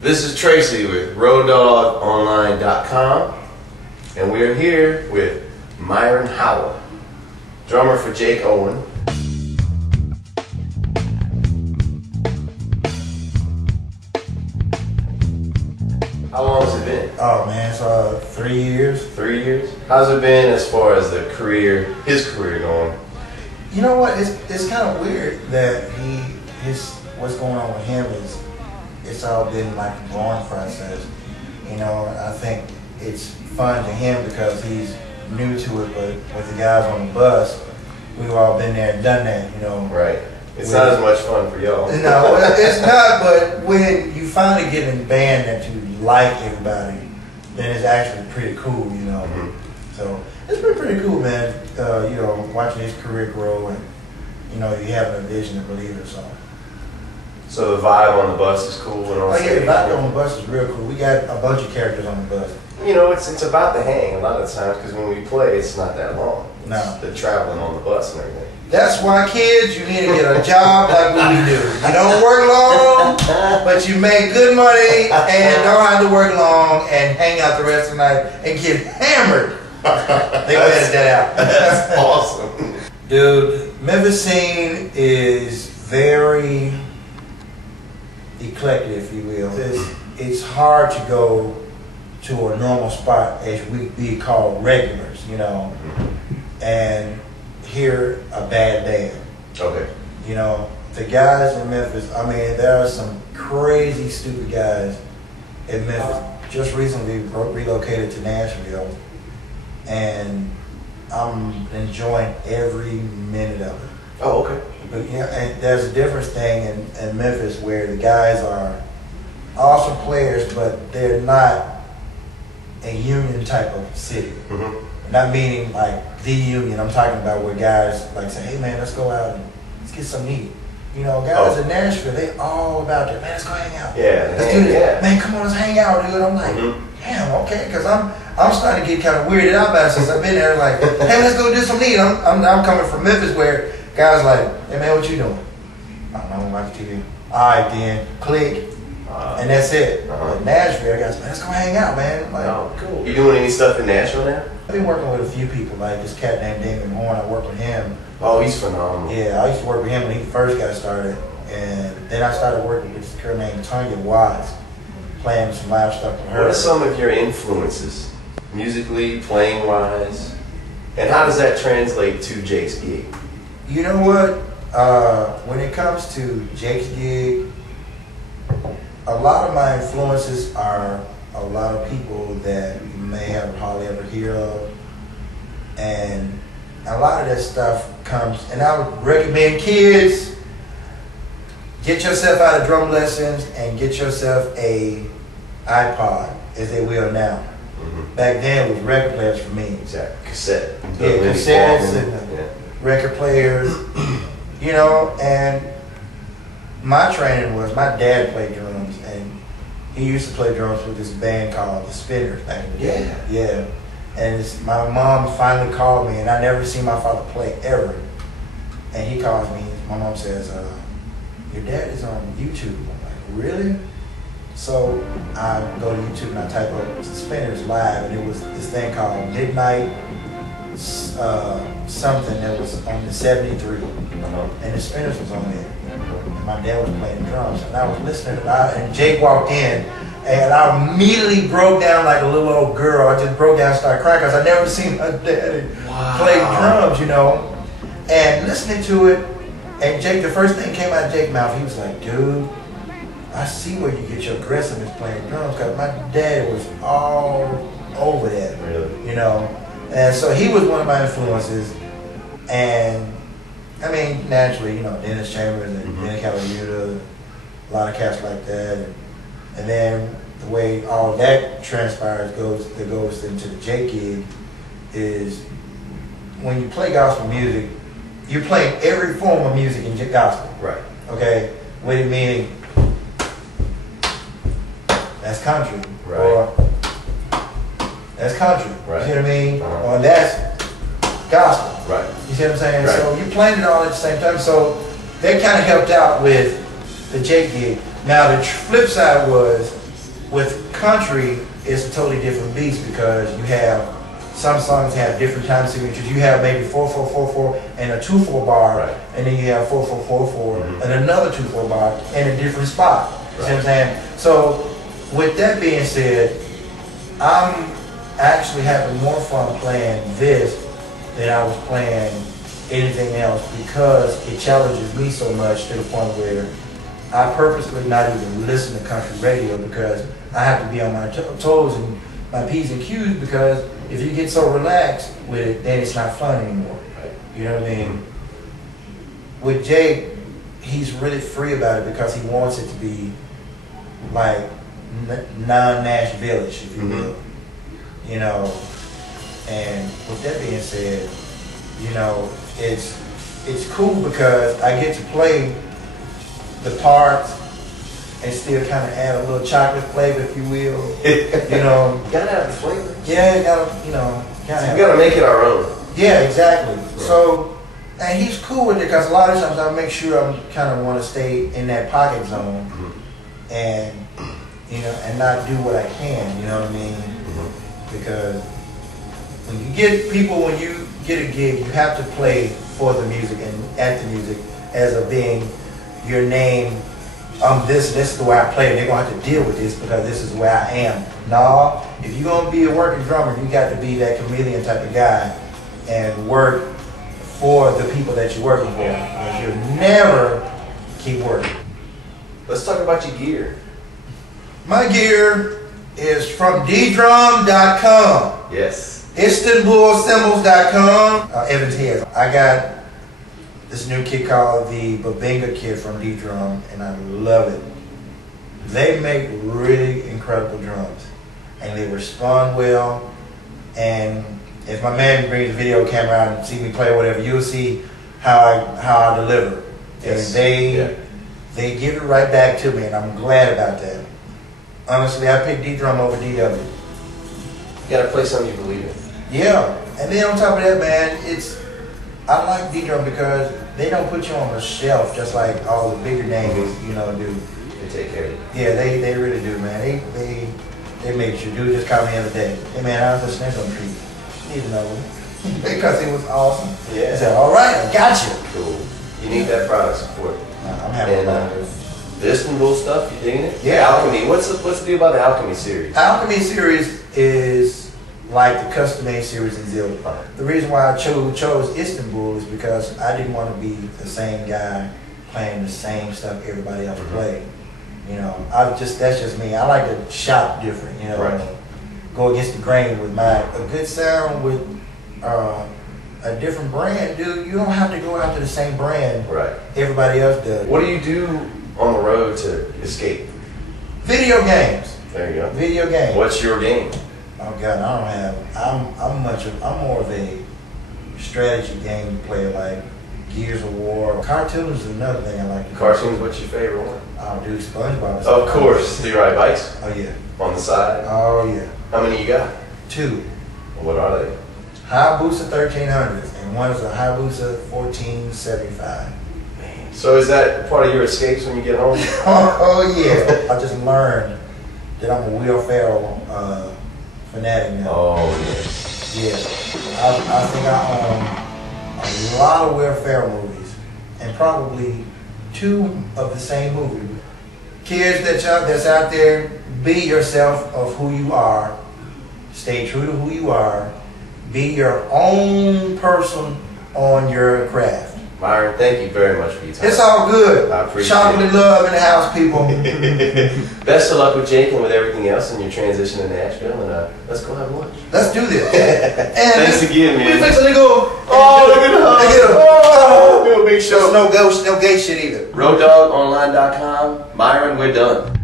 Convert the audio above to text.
This is Tracy with RoadDawgOnline.com, and we're here with Myron Howell, drummer for Jake Owen. How long has it been? Oh man, it's 3 years. 3 years? How's it been as far as the career, his career going? You know what? It's kind of weird that what's going on with him is it's all been like a growing process. You know, I think it's fun to him because he's new to it, but with the guys on the bus, we've all been there and done that, you know. Right. It's not as much fun for y'all. No, it's not, but when you finally get in a band that you like everybody, then it's actually pretty cool, you know. Mm-hmm. So it's been pretty cool, man, you know, watching his career grow and, you know, you having a vision to believe it, so. So the vibe on the bus is cool and all that? Oh yeah, the vibe on the bus is real cool. We got a bunch of characters on the bus. You know, it's about the hang a lot of times because when we play, it's not that long. No. The traveling on the bus and everything. That's why, kids, you need to get a job like what we do. You don't work long, but you make good money and don't have to work long and hang out the rest of the night and get hammered. They edited that out. That's awesome. Dude, Memphis scene is very eclectic, if you will. It's hard to go to a normal spot as we call regulars, you know, and hear a bad band. Okay. You know, the guys in Memphis, I mean, there are some crazy, stupid guys in Memphis. Just recently relocated to Nashville, and I'm enjoying every minute of it. Oh, okay. But yeah, and there's a different thing in Memphis where the guys are awesome players, but they're not a union type of city. Mm-hmm. Not meaning like the union. I'm talking about where guys like say, "Hey man, let's go out and let's get something to eat." You know, guys in Nashville, they all about that. Man, let's go hang out. Yeah, let's do this. Yeah. Man, come on, let's hang out, dude. I'm like, damn, okay, because I'm starting to get kind of weirded out about it since I've been there. Like, hey, let's go do some eat. I'm coming from Memphis where guys like, hey man, what you doing? I don't know, I'm watching TV. All right, then click. And that's it. But Nashville, guys, man, let's go hang out, man. I'm like, oh, cool. You doing any stuff in Nashville now? I've been working with a few people, like this cat named Damon Horn. I work with him. Oh, he's phenomenal. Yeah, I used to work with him when he first got started. And then I started working with this girl named Tanya Watts, playing some live stuff with her. What are some of your influences, musically, playing-wise? And how does that translate to Jake's gig? You know what? When it comes to Jake's gig, a lot of my influences are a lot of people that you may have hardly ever hear of, and a lot of that stuff comes, and I would recommend kids, get yourself out of drum lessons and get yourself a iPod, as they will now. Back then it was record players for me. Exactly. Cassette. Yeah, cassettes and record players, you know, and my training was, my dad played drums, and he used to play drums with this band called the Spinners back in the day. Yeah. And my mom finally called me, and I never seen my father play ever. And he calls me, my mom says, your dad is on YouTube. I'm like, really? So I go to YouTube and I type up Spinners Live, and it was this thing called Midnight something that was on the 73. And the Spinners was on there. And my dad was playing drums, and I was listening to that, and Jake walked in, and I immediately broke down like a little old girl. I just broke down and started crying because I never seen my daddy play drums, you know. And listening to it, and Jake, the first thing came out of Jake's mouth, he was like, dude, I see where you get your aggressiveness playing drums, because my dad was all over that, really, you know. And so he was one of my influences, and I mean, naturally, you know, Dennis Chambers and Dennis Cavalier, a lot of cats like that, and then the way all that transpires goes into the Jake gig is when you play gospel music, you're playing every form of music in gospel. Right. Okay? What do you mean? That's country. Right. Or that's country. Right. You see what I mean? Or that's gospel. Right. You see what I'm saying? Right. So you're playing it all at the same time. So that kind of helped out with the Jake gig. Now the flip side was with country, it's a totally different beast because you have some songs have different time signatures. You have maybe 4/4/4/4 and a 2/4 bar, right. and then you have 4/4/4/4 and another 2/4 bar in a different spot. Right. See what I'm saying? So, with that being said, I'm actually having more fun playing this than I was playing anything else because it challenges me so much to the point where I purposely not even listen to country radio because I have to be on my toes and my P's and Q's because if you get so relaxed with it, then it's not fun anymore. You know what I mean? With Jake, he's really free about it because he wants it to be like non-Nashville-ish, if you will. You know, and with that being said, you know, it's cool because I get to play the parts and still kind of add a little chocolate flavor, if you will. You know, gotta have the flavor. Yeah, you gotta, you know, gotta make it our own. Yeah, exactly. Right. So, and he's cool with it because a lot of times I make sure I'm kind of want to stay in that pocket zone, and you know, and not do what I can. You know what I mean? Because when you get a gig, you have to play for the music and at the music as of being your name. This is the way I play, and they're gonna have to deal with this because this is where I am. No, if you're gonna be a working drummer, you got to be that chameleon type of guy and work for the people that you're working for. Because you'll never keep working. Let's talk about your gear. My gear is from ddrum.com. Yes. IstanbulSymbols.com. Evans Head. I got this new kit called the Babinga kit from D-Drum, and I love it. They make really incredible drums, and they respond well. And if my man brings a video camera out and see me play or whatever, you'll see how I deliver. Yes. And they give it right back to me, and I'm glad about that. Honestly, I picked D-Drum over DW. You gotta play something you believe in. Yeah, and then on top of that, man, I like D-Drum because they don't put you on the shelf just like all the bigger names, you know, do. They take care of you. Yeah, they really do, man. They make sure. Dude just called me the other day. Hey, man, I was listening to some treat. You need to know because it was awesome. Yeah. I said, all right, I got you. Cool. You need that product support. I'm having fun with it. The Istanbul stuff, you digging it? Yeah. Alchemy. What's the deal about the Alchemy series? Alchemy series is like the custom-made series in Zillow. The reason why I chose Istanbul is because I didn't want to be the same guy playing the same stuff everybody else played. You know, that's just me. I like to shop different. You know, go against the grain with a good sound with a different brand. Dude, you don't have to go after the same brand. Right. Everybody else does. What do you do on the road to escape? Video games. There you go. Video games. What's your game? Oh God, I'm more of a strategy game player, like Gears of War. Cartoons is another thing I like. Cartoons, what's your favorite one? Oh, dude, SpongeBob. Of course. Do you ride bikes? Oh yeah. On the side? Oh yeah. How many you got? 2. What are they? Hayabusa 1300s, and one is a Hayabusa 1475. Man. So is that part of your escapes when you get home? Oh yeah. I just learned that I'm a Will Ferrell fanatic now. Oh yeah. Yeah. I think I own a lot of Will Ferrell movies, and probably 2 of the same movie. Kids that's out there, be yourself of who you are. Stay true to who you are. Be your own person on your craft. Myron, thank you very much for your time. It's all good. I appreciate Chocolate love in the house, people. Best of luck with Jake and with everything else in your transition to Nashville, and let's go have lunch. Let's do this. And thanks again, man. We fixing to go. Oh, look at him. Oh, do a big show. No gay shit either. RoadDawgOnline.com. Myron, we're done.